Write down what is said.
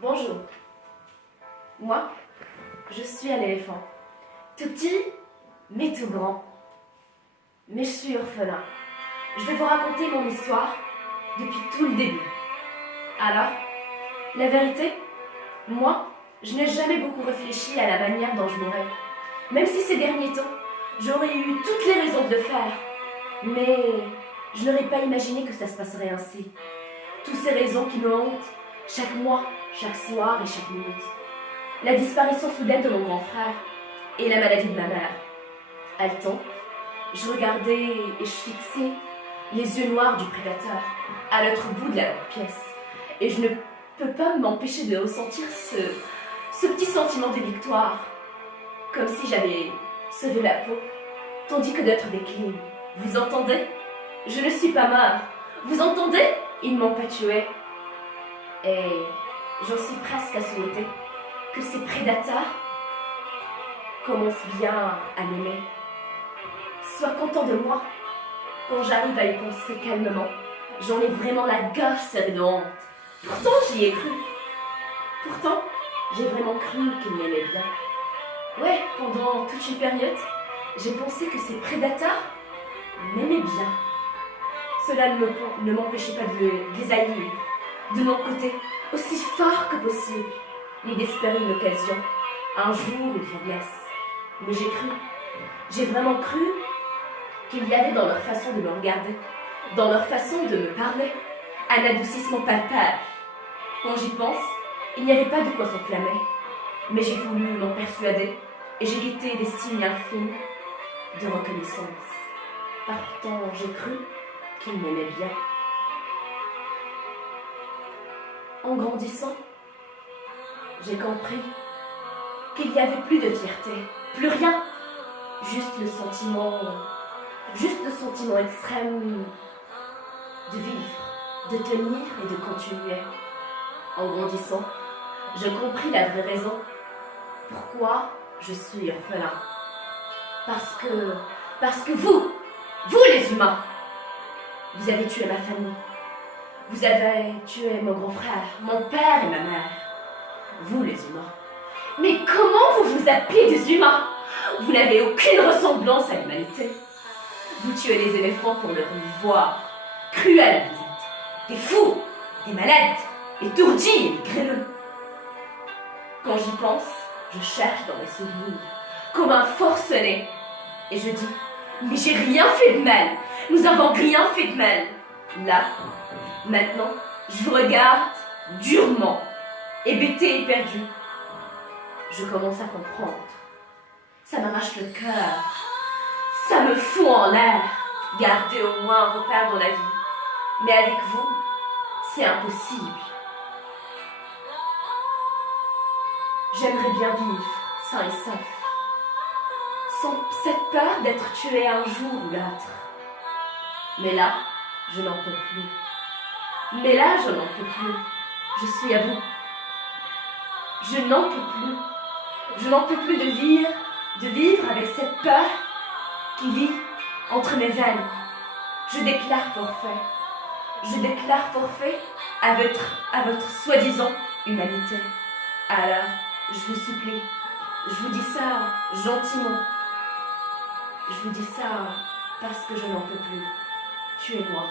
Bonjour. Moi, je suis un éléphant. Tout petit, mais tout grand. Mais je suis orphelin. Je vais vous raconter mon histoire depuis tout le début. Alors, la vérité, moi, je n'ai jamais beaucoup réfléchi à la manière dont je mourrais. Même si ces derniers temps, j'aurais eu toutes les raisons de le faire. Mais je n'aurais pas imaginé que ça se passerait ainsi. Toutes ces raisons qui me hantent chaque mois, chaque soir et chaque minute. La disparition soudaine de mon grand frère et la maladie de ma mère. Haletant, je regardais et je fixais les yeux noirs du prédateur à l'autre bout de la longue pièce. Et je ne peux pas m'empêcher de ressentir ce petit sentiment de victoire. Comme si j'avais sauvé la peau, tandis que d'autres déclinent. Vous entendez? Je ne suis pas mort. Vous entendez? Ils ne m'ont pas tué. Et j'en suis presque à souhaiter que ces prédateurs commencent bien à m'aimer. Sois content de moi. Quand j'arrive à y penser calmement, j'en ai vraiment la gorge serrée de honte. Pourtant, j'y ai cru. Pourtant, j'ai vraiment cru qu'ils m'aimaient bien. Ouais, pendant toute une période, j'ai pensé que ces prédateurs m'aimaient bien. Cela ne m'empêchait pas de les haïr, de mon côté, aussi fort que possible, ni d'espérer une occasion, un jour, une faiblesse. Mais j'ai vraiment cru qu'il y avait dans leur façon de me regarder, dans leur façon de me parler, un adoucissement palpable. Quand j'y pense, il n'y avait pas de quoi s'enflammer, mais j'ai voulu m'en persuader et j'ai guetté des signes infimes de reconnaissance. Pourtant, j'ai cru qu'il m'aimait bien. En grandissant, j'ai compris qu'il n'y avait plus de fierté, plus rien, juste le sentiment extrême de vivre, de tenir et de continuer. En grandissant, j'ai compris la vraie raison pourquoi je suis orphelin. Parce que vous les humains, vous avez tué ma famille. Vous avez tué mon grand frère, mon père et ma mère. Vous les humains. Mais comment vous vous appelez des humains? Vous n'avez aucune ressemblance à l'humanité. Vous tuez les éléphants pour leur voir. Cruels vous êtes. Des fous, des malades, étourdis et grêleux. Quand j'y pense, je cherche dans mes souvenirs, comme un forcené. Et je dis, mais j'ai rien fait de mal. Nous avons rien fait de mal. Là, maintenant, je vous regarde durement, hébété et perdu. Je commence à comprendre. Ça m'arrache le cœur. Ça me fout en l'air. Gardez au moins un repère dans la vie. Mais avec vous, c'est impossible. J'aimerais bien vivre, sain et sauf, sans cette peur d'être tué un jour ou l'autre. Mais là, je n'en peux plus. Je suis à bout. Je n'en peux plus. Je n'en peux plus de vivre avec cette peur qui vit entre mes veines. Je déclare forfait. Je déclare forfait à votre soi-disant humanité. Alors, je vous supplie, je vous dis ça gentiment. Je vous dis ça parce que je n'en peux plus. Tuez-moi.